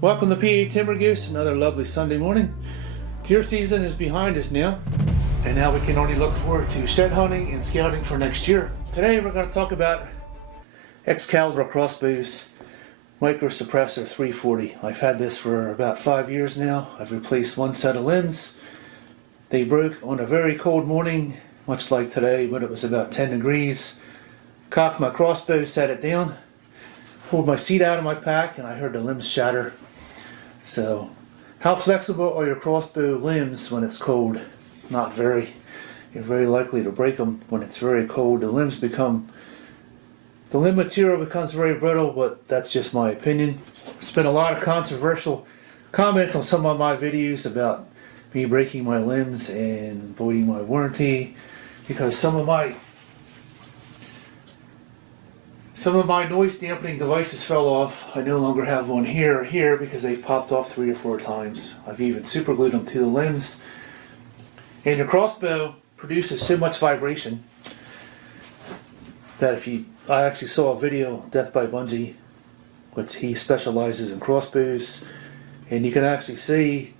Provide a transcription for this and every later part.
Welcome to PA Timber Goose, another lovely Sunday morning. Deer season is behind us now, and now we can only look forward to shed hunting and scouting for next year. Today we're going to talk about Excalibur Crossbow's Micro Suppressor 340. I've had this for about 5 years now. I've replaced one set of limbs. They broke on a very cold morning, much like today, but it was about 10 degrees. Cocked my crossbow, set it down, pulled my seat out of my pack, and I heard the limbs shatter. So, how flexible are your crossbow limbs when it's cold? Not very. You're very likely to break them when it's very cold. The limb material becomes very brittle, but that's just my opinion. There's been a lot of controversial comments on some of my videos about me breaking my limbs and voiding my warranty because some of my noise dampening devices fell off. I no longer have one here or here because they've popped off 3 or 4 times. I've even super glued them to the limbs. And your crossbow produces so much vibration that I actually saw a video, Death by Bungie, which he specializes in crossbows, and you can actually see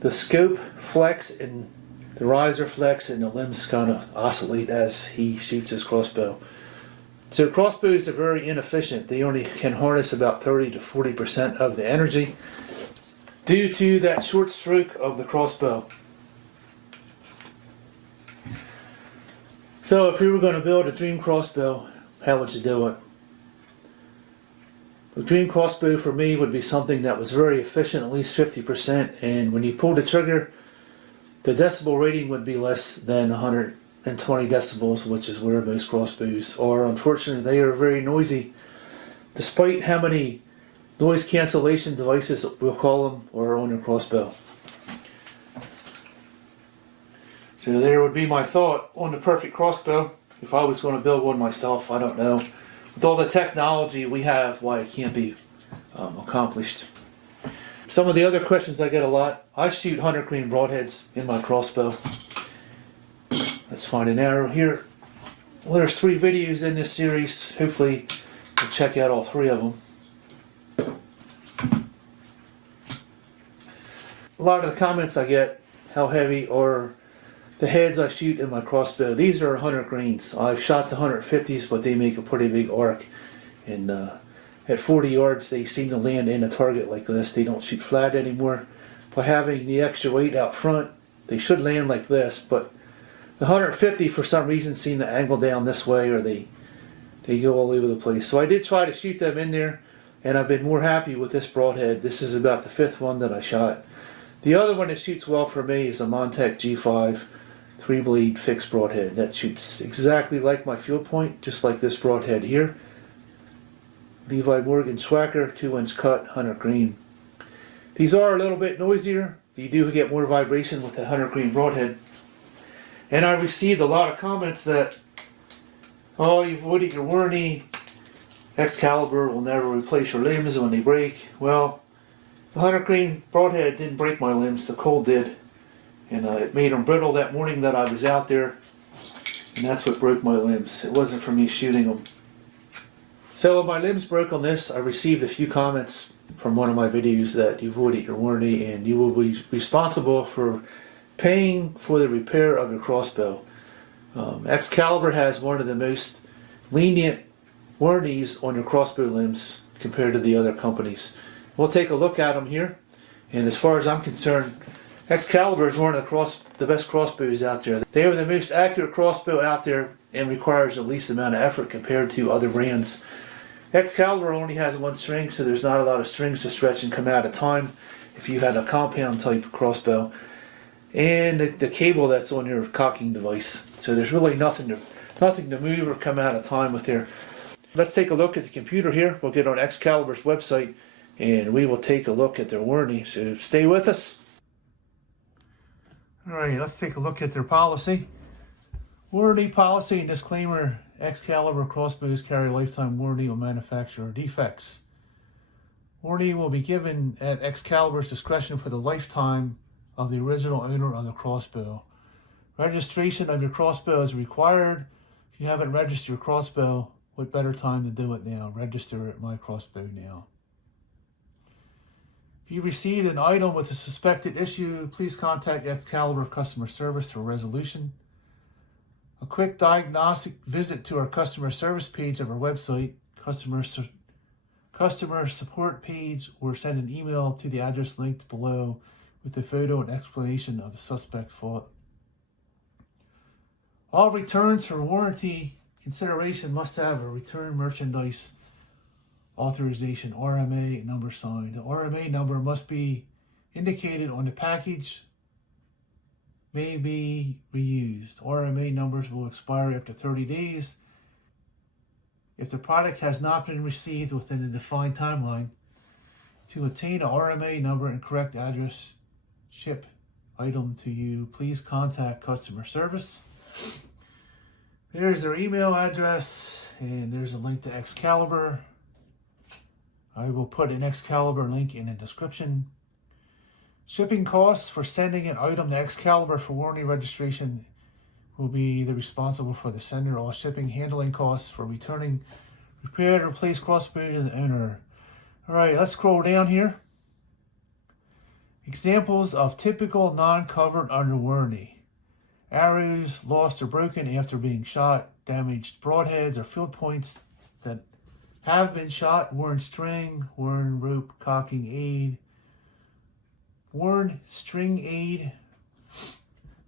the scope flex and the riser flex and the limbs kind of oscillate as he shoots his crossbow. So crossbows are very inefficient. They only can harness about 30 to 40% of the energy due to that short stroke of the crossbow. So if you were going to build a dream crossbow, how would you do it? The dream crossbow for me would be something that was very efficient, at least 50%, and when you pull the trigger, the decibel rating would be less than 120 decibels, which is where most crossbows are. Unfortunately, they are very noisy. Despite how many noise cancellation devices, we'll call them, are on your crossbow. So there would be my thought on the perfect crossbow. If I was going to build one myself, I don't know. With all the technology we have, why it can't be accomplished. Some of the other questions I get a lot. I shoot hunter green broadheads in my crossbow. Let's find an arrow here. Well, there's 3 videos in this series. Hopefully you'll check out all 3 of them. A lot of the comments I get, how heavy are the heads I shoot in my crossbow. These are 100 grains. I've shot the 150s, but they make a pretty big arc. And at 40 yards, they seem to land in a target like this. They don't shoot flat anymore. By having the extra weight out front, they should land like this, but the 150 for some reason seem to angle down this way, or they go all over the place. So I did try to shoot them in there, and I've been more happy with this broadhead. This is about the 5th one that I shot. The other one that shoots well for me is a Montech G5 3-blade fixed broadhead. That shoots exactly like my field point, just like this broadhead here. Levi Morgan Schwacker 2-inch cut, 100 grain. These are a little bit noisier. You do get more vibration with the 100 grain broadhead. And I received a lot of comments that, oh, you've voided your warranty. Excalibur will never replace your limbs when they break. Well, the 100 grain broadhead didn't break my limbs, the cold did. And it made them brittle that morning that I was out there. And that's what broke my limbs. It wasn't from me shooting them. So when my limbs broke on this, I received a few comments from one of my videos that you voided your warranty and you will be responsible for paying for the repair of your crossbow. Excalibur has one of the most lenient warranties on your crossbow limbs compared to the other companies. We'll take a look at them here, and as far as I'm concerned, Excalibur is one of the best crossbows out there. They are the most accurate crossbow out there and requires the least amount of effort compared to other brands. Excalibur only has 1 string, so there's not a lot of strings to stretch and come out of time if you had a compound type crossbow. And the cable that's on your cocking device. So there's really nothing to move or come out of time with there. Let's take a look at the computer here. We'll get on Excalibur's website and we will take a look at their warranty. So stay with us. Alright, let's take a look at their policy. Warranty policy and disclaimer: Excalibur crossbows carry lifetime warranty on manufacturer defects. Warranty will be given at Excalibur's discretion for the lifetime of the original owner of the crossbow. Registration of your crossbow is required. If you haven't registered your crossbow, what better time to do it now? Register at My Crossbow now. If you received an item with a suspected issue, please contact Excalibur customer service for resolution. A quick diagnostic visit to our customer service page of our website, customer support page, or send an email to the address linked below with a photo and explanation of the suspect fault. All returns for warranty consideration must have a return merchandise authorization RMA number signed. The RMA number must be indicated on the package. May be reused. RMA numbers will expire after 30 days. If the product has not been received within a defined timeline, to obtain a RMA number and correct address, ship item to you, please contact customer service. There's their email address, and there's a link to Excalibur. I will put an Excalibur link in the description. Shipping costs for sending an item to Excalibur for warranty registration will be responsible for the sender. All shipping handling costs for returning repaired or replaced crossbow to the owner. Alright, let's scroll down here. Examples of typical non-covered under warranty. Arrows lost or broken after being shot, damaged broadheads or field points that have been shot, worn string, worn rope cocking aid, worn string aid,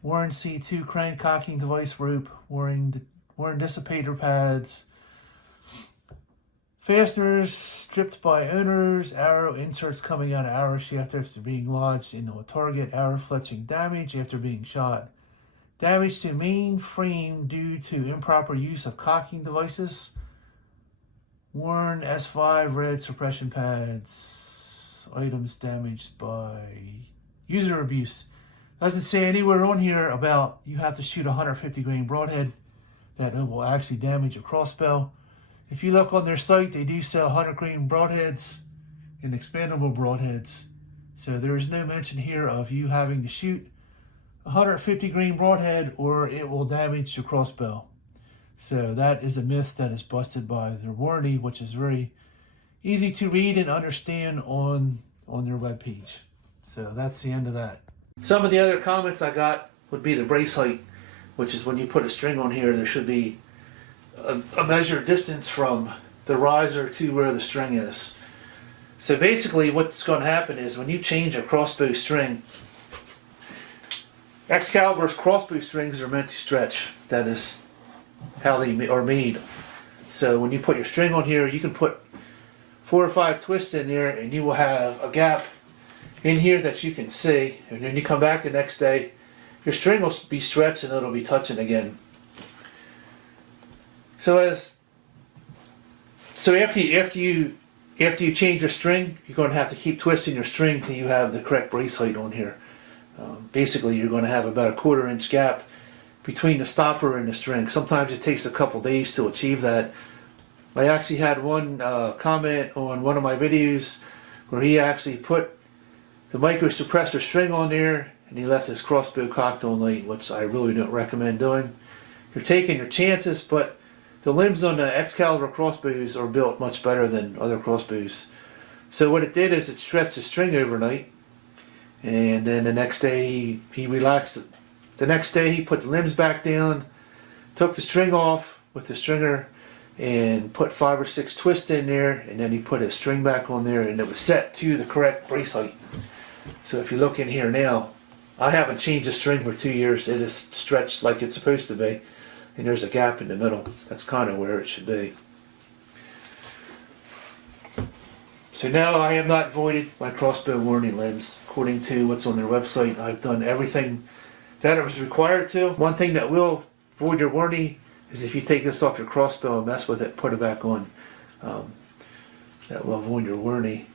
worn C2 crank cocking device rope, worn dissipator pads, fasteners stripped by owners, arrow inserts coming out of arrow shaft after being lodged into a target, arrow fletching damage after being shot, damage to main frame due to improper use of cocking devices, worn S5 red suppression pads, items damaged by user abuse. Doesn't say anywhere on here about you have to shoot a 150 grain broadhead that it will actually damage a crossbow. If you look on their site, they do sell 100 grain broadheads and expandable broadheads. So there is no mention here of you having to shoot a 150 grain broadhead or it will damage your crossbow. So that is a myth that is busted by their warranty, which is very easy to read and understand on their webpage. So that's the end of that. Some of the other comments I got would be the brace height, which is when you put a string on here, there should be a measured distance from the riser to where the string is. So basically what's going to happen is when you change a crossbow string, Excalibur's crossbow strings are meant to stretch. That is how they are made. So when you put your string on here, you can put 4 or 5 twists in there and you will have a gap in here that you can see, and then you come back the next day, your string will be stretched and it'll be touching again. So after you change your string, you're going to have to keep twisting your string till you have the correct brace height on here. Basically, you're going to have about a 1/4 inch gap between the stopper and the string. Sometimes it takes a couple days to achieve that. I actually had one comment on one of my videos where he actually put the micro suppressor string on there and he left his crossbow cocked on late, which I really don't recommend doing. You're taking your chances, but the limbs on the Excalibur crossbows are built much better than other crossbows. So what it did is it stretched the string overnight, and then the next day he relaxed it. The next day he put the limbs back down, took the string off with the stringer, and put 5 or 6 twists in there, and then he put his string back on there, and it was set to the correct brace height. So if you look in here now, I haven't changed the string for 2 years. It is stretched like it's supposed to be, and there's a gap in the middle. That's kind of where it should be. So now I have not voided my crossbow warranty limbs. According to what's on their website, I've done everything that it was required to. One thing that will void your warranty is if you take this off your crossbow and mess with it, put it back on. That will void your warranty.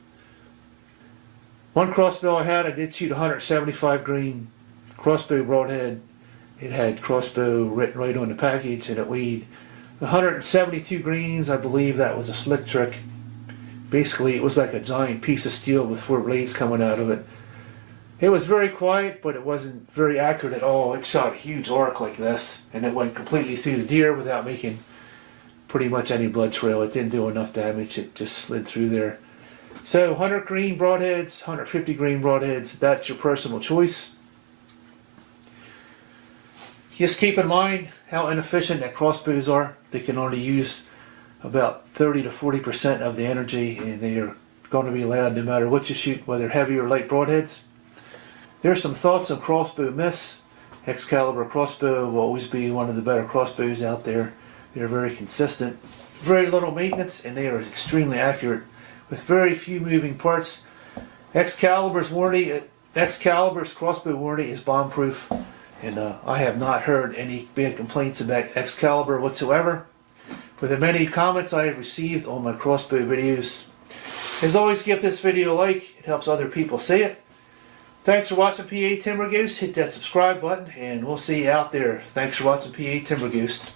One crossbow I had, I did shoot 175 grain crossbow broadhead. It had crossbow written right on the package, and it weighed 172 grains. I believe that was a slick trick. Basically, it was like a giant piece of steel with 4 blades coming out of it. It was very quiet, but it wasn't very accurate at all. It shot a huge arc like this, and it went completely through the deer without making pretty much any blood trail. It didn't do enough damage. It just slid through there. So 100 grain broadheads, 150 grain broadheads, that's your personal choice. Just keep in mind how inefficient that crossbows are. They can only use about 30 to 40% of the energy, and they are going to be loud no matter what you shoot, whether heavy or light broadheads. There's some thoughts on crossbow myths. Excalibur crossbow will always be one of the better crossbows out there. They're very consistent, very little maintenance, and they are extremely accurate with very few moving parts. Excalibur's crossbow warranty is bomb-proof, and I have not heard any bad complaints about Excalibur whatsoever. For the many comments I have received on my crossbow videos, as always, give this video a like. It helps other people see it. Thanks for watching PA Timber Ghost. Hit that subscribe button, and we'll see you out there. Thanks for watching PA Timber Ghost.